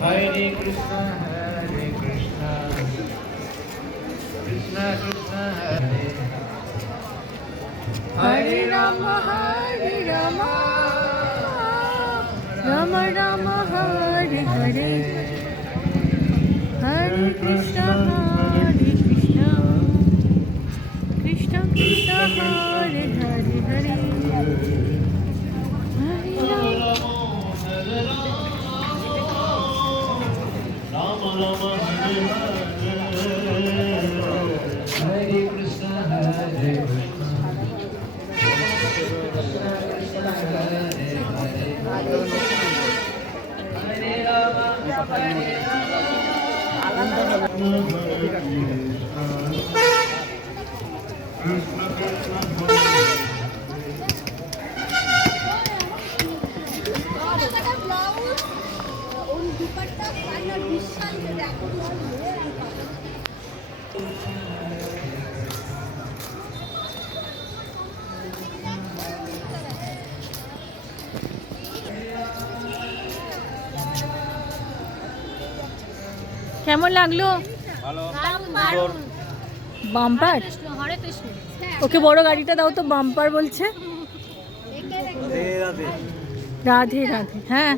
Hare Krishna, Krishna Krishna, Hare Rama, Hare Rama, Rama Rama, Hare Hare, Hare Krishna, Hare Krishna, Krishna Krishna, Hare Hare, Hare Rama. Rama Rama, Hare Hare Krishna, Hare Krishna, Krishna Hare Hare, Hare Rama, Hare কেমন লাগলো? Bumper. ওকে বড় গাড়িটা দাও তো, bumper বলছে। রাধে রাধে। হ্যাঁ,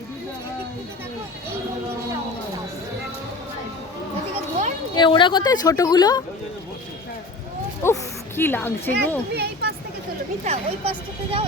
এ ওরা কোথায় ছোটগুলো? উফ, কি লাগছে গো। তুমি এই পাশ থেকে চলো, মিতা ওই পাশ থেকে যাও।